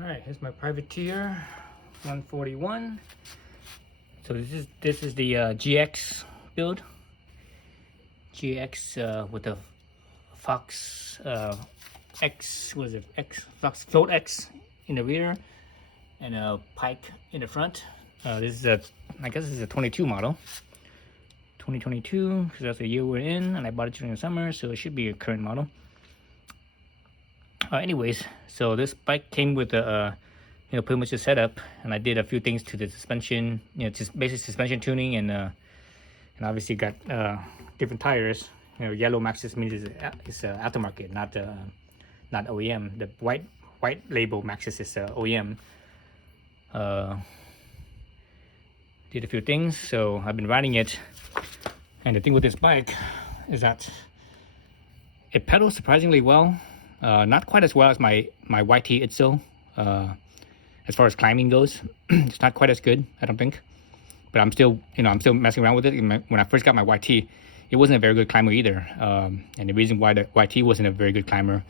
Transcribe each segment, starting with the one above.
Alright, here's my Privateer141. So this is the GX build. GX with the Fox X, was it X? Fox Float X in the rear and a Pike in the front. This is a, I guess this is a 22 model. 2022, because that's the year we're in, and I bought it during the summer, so it should be a current model. Anyways, so this bike came with a pretty much the setup, and I did a few things to the suspension, just basic suspension tuning, and obviously got different tires. Yellow Maxxis means it's aftermarket, not OEM. The white label Maxxis is OEM. Did a few things, so I've been riding it, and the thing with this bike is that it pedals surprisingly well. Not quite as well as my YT Itzel. As far as climbing goes, it's not quite as good, I don't think. But I'm still messing around with it. When I first got my YT, it wasn't a very good climber either. And the reason why the YT wasn't a very good climber,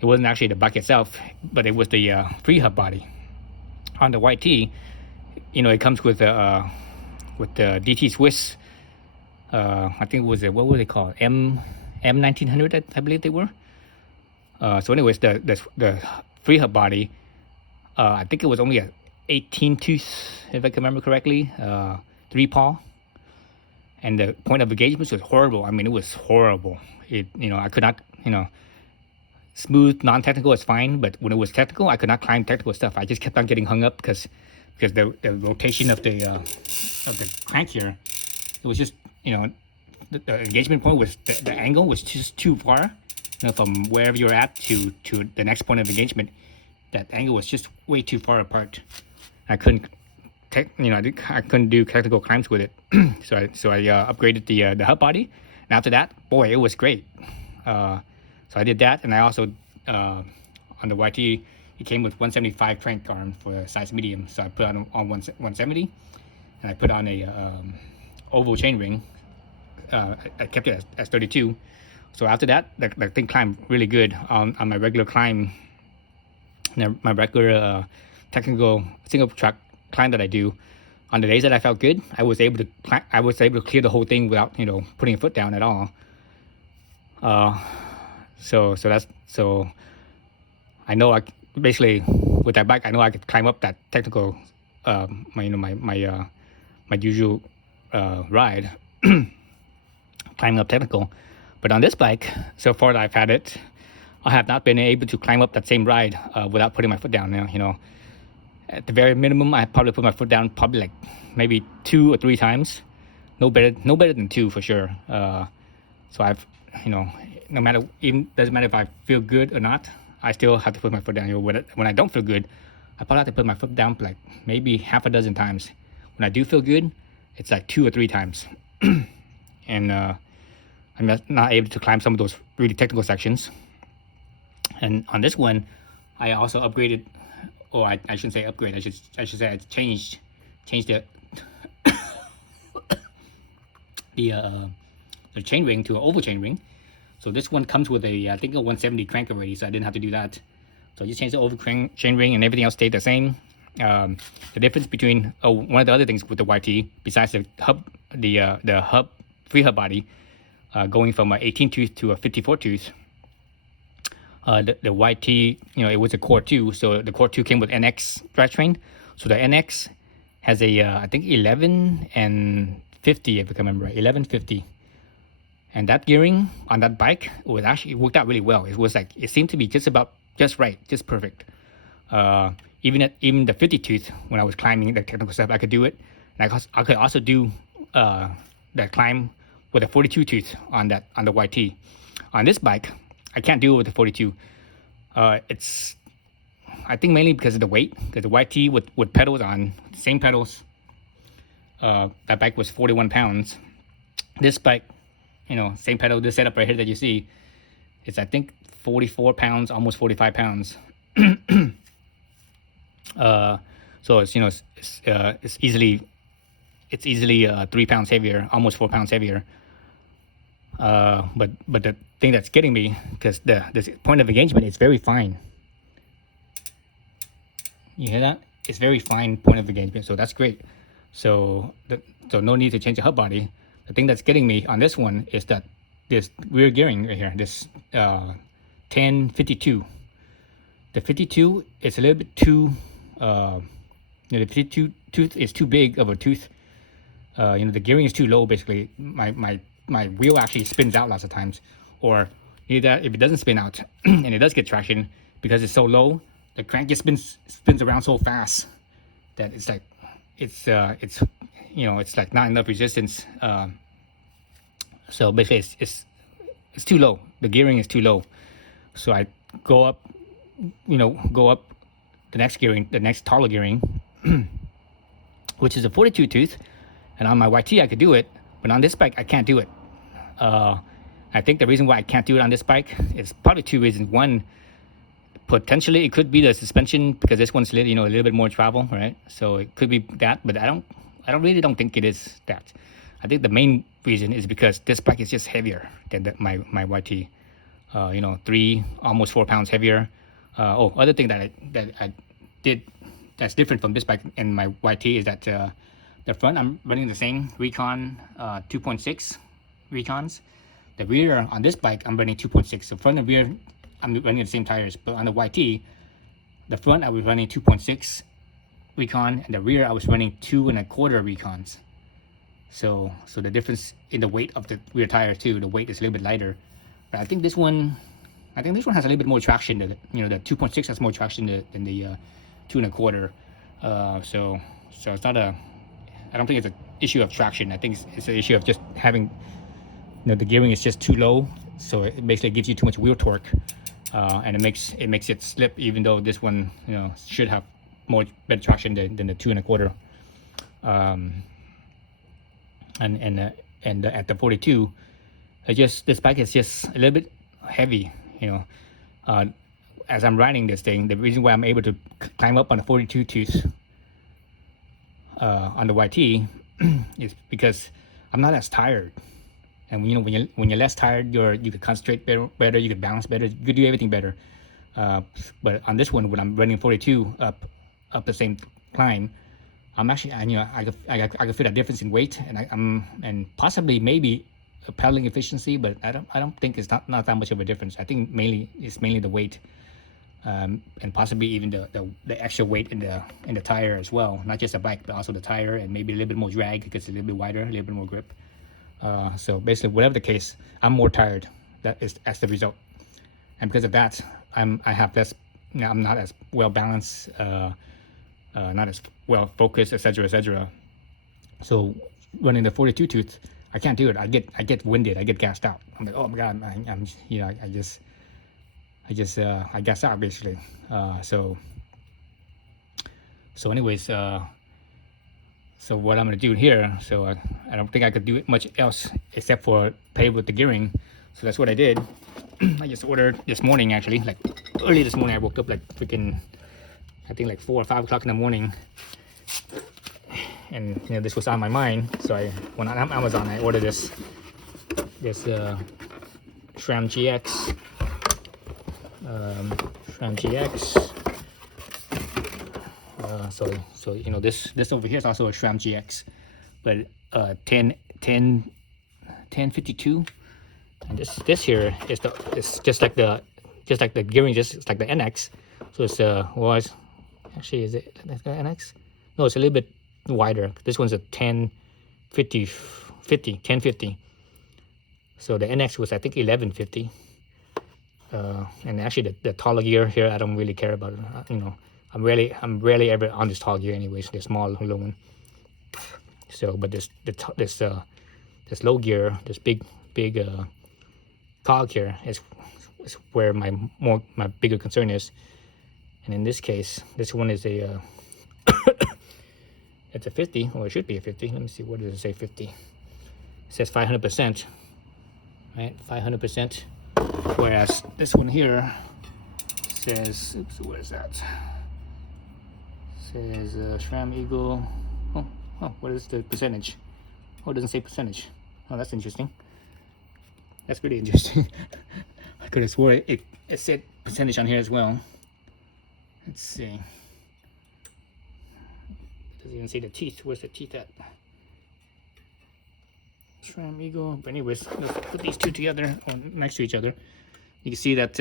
it wasn't actually the bike itself, but it was the free hub body. On the YT, it comes with the DT Swiss. I think it was what were they called? M1900, I believe they were. So anyways, the free hub body, I think it was only a 18 tooth, if I can remember correctly, 3 paw, and the point of engagement was horrible. I mean, it was horrible. I could not, smooth non-technical is fine, but when it was technical, I could not climb technical stuff. I just kept on getting hung up because the rotation of the crank here, it was just, the engagement point was the angle was just too far. From wherever you're at to the next point of engagement, that angle was just way too far apart. I couldn't, I couldn't do technical climbs with it. so I upgraded the hub body, and after that, boy, it was great. So I did that, and I also on the YT, it came with 175 crank arm for a size medium. So I put on 170, and I put on a oval chain ring. I kept it as 32. So after that, the thing climbed really good on my regular climb, my regular technical single track climb that I do. On the days that I felt good, I was able to clear the whole thing without putting a foot down at all. So I know basically with that bike, I know I could climb up that technical my usual ride, climbing up technical. But on this bike, so far that I've had it, I have not been able to climb up that same ride without putting my foot down. At the very minimum, I probably put my foot down probably like maybe 2 or 3 times. No better than 2 for sure. So I've, no matter, even doesn't matter if I feel good or not, I still have to put my foot down. When I don't feel good, I probably have to put my foot down like maybe half a dozen times. When I do feel good, it's like 2 or 3 times. And I'm not able to climb some of those really technical sections. And on this one, I also upgraded, or I shouldn't say upgrade. I should say I changed the the chain ring to an oval chain ring. So this one comes with I think a 170 crank already, so I didn't have to do that. So I just changed the oval chain ring, and everything else stayed the same. The difference between one of the other things with the YT, besides the hub, the hub free hub body, going from an 18 tooth to a 54 tooth. The YT, it was a Core 2, so the Core 2 came with NX drivetrain. So the NX has a, I think 11 and 50, if I can remember right, 1150. And that gearing on that bike was actually worked out really well. It seemed to be just right, just perfect. Even the 50 tooth, when I was climbing the technical stuff, I could do it. And I could also do that climb with a 42 tooth on the YT. On this bike, I can't do it with the 42. It's, I think mainly because of the weight, because the YT with pedals on, same pedals, that bike was 41 pounds. This bike, same pedal, this setup right here that you see, it's I think 44 pounds, almost 45 pounds. So it's, it's easily 3 pounds heavier, almost 4 pounds heavier. But the thing that's getting me, because the point of engagement is very fine. You hear that? It's very fine point of engagement, so that's great. So so no need to change the hub body. The thing that's getting me on this one is that this rear gearing right here, this 1052. The 52 is a little bit too, the 52 tooth is too big of a tooth. The gearing is too low. Basically, my wheel actually spins out lots of times, or either if it doesn't spin out and it does get traction because it's so low, the crank just spins around so fast that it's like it's like not enough resistance. So basically, it's too low. The gearing is too low. So I go up the next gearing, the next taller gearing, which is a 42 tooth. And on my YT, I could do it, but on this bike, I can't do it. I think the reason why I can't do it on this bike is probably two reasons. One, potentially it could be the suspension, because this one's a little bit more travel, right? So it could be that, but I really don't think it is that. I think the main reason is because this bike is just heavier than my YT. almost 4 pounds heavier. Other thing that I did that's different from this bike and my YT is that the front I'm running the same Recon 2.6 Recons. The rear on this bike I'm running 2.6. So front and rear I'm running the same tires, but on the YT, the front I was running 2.6 Recon and the rear I was running 2.25 Recons. So the difference in the weight of the rear tire too, the weight is a little bit lighter. But I think this one has a little bit more traction. The 2.6 has more traction than the 2.25. So it's not I don't think it's an issue of traction. I think it's an issue of just having, the gearing is just too low. So it basically gives you too much wheel torque, and it makes it slip. Even though this one, should have better traction than the 2.25. And at the 42, this bike is just a little bit heavy. As I'm riding this thing, the reason why I'm able to climb up on the 42 tooth on the YT is because I'm not as tired. And when you're less tired, you can concentrate better, you can balance better, you can do everything better. But on this one, when I'm running 42 up the same climb, I'm actually, I can feel that difference in weight, and possibly maybe a pedaling efficiency, but I don't think it's not that much of a difference. I think it's mainly the weight, and possibly even the extra weight in the tire as well. Not just the bike, but also the tire, and maybe a little bit more drag because it's a little bit wider, a little bit more grip. So basically, whatever the case, I'm more tired. That's the result, and because of that, I have less. I'm not as well balanced, not as well focused, etc. So running the 42 tooth, I can't do it. I get winded. I get gassed out. I'm like, oh my god, I gassed out basically. So anyways, so what I'm gonna do here, so I don't think I could do much else except for play with the gearing. So that's what I did. I just ordered this morning, actually, like early this morning. I woke up like freaking, I think like 4 or 5 o'clock in the morning, and this was on my mind. So I went on Amazon. I ordered this SRAM GX. SRAM GX. So this over here is also a SRAM GX, but 1052, and this here is just like the gearing, just like the NX. So it's actually, is it the NX? No, it's a little bit wider. This one's a 1050. So the NX was, I think, 1150. And actually the taller gear here, I don't really care about it. I'm rarely ever on this tall gear anyways, the small low one. So, but this low gear, this big cog here is where my bigger concern is. And in this case, this one is a it's a 50, or it should be a 50. Let me see, what does it say? 50. It says 500%, right? 500%. Whereas this one here says, oops, what is that? Says SRAM Eagle. Oh, what is the percentage? Oh, it doesn't say percentage. Oh, that's interesting. That's pretty interesting. I could have swore it said percentage on here as well. Let's see. As you can see the teeth. Where's the teeth at? SRAM Eagle. But anyways, let's put these two together or next to each other. You can see that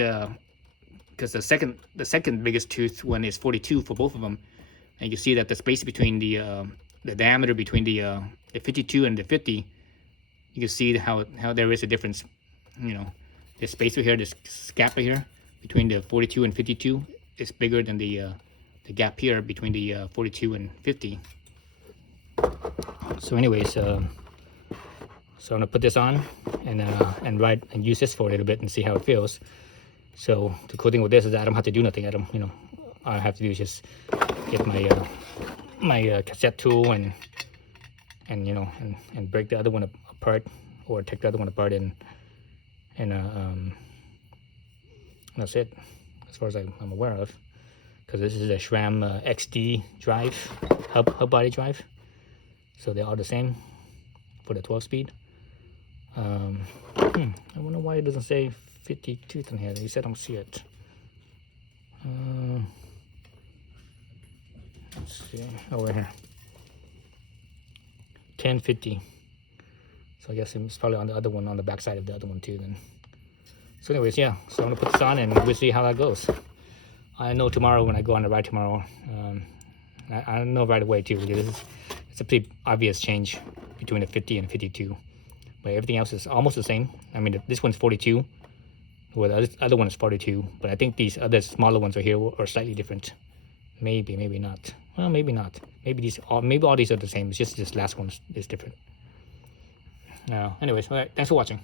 because the second biggest tooth one is 42 for both of them, and you can see that the space between the diameter between the 52 and the 50, you can see how there is a difference. You know, this space right here, this gap right here between the 42 and 52 is bigger than the gap here between the 42 and 50. So anyways, so I'm gonna put this on and ride and use this for a little bit and see how it feels. So the cool thing with this is that I don't have to do nothing. All I have to do is just get my my cassette tool and break the other one apart, or take the other one apart, and that's it as far as I'm aware of. Because this is a SRAM XD drive, hub body drive, so they're all the same for the 12-speed. I wonder why it doesn't say 50 tooth in here. He said I don't see it. Let's see, over here, 1050. So I guess it's probably on the other one, on the back side of the other one too then. So anyways, yeah, so I'm gonna put this on and we'll see how that goes. I know tomorrow when I go on the ride tomorrow, I know right away too, because it's a pretty obvious change between the 50 and 52. But everything else is almost the same. I mean, this one's 42, well, the other one is 42, but I think these other smaller ones are here are slightly different. Maybe not. Well, maybe not. Maybe all these are the same. It's just this last one is different. Anyways, all right, thanks for watching.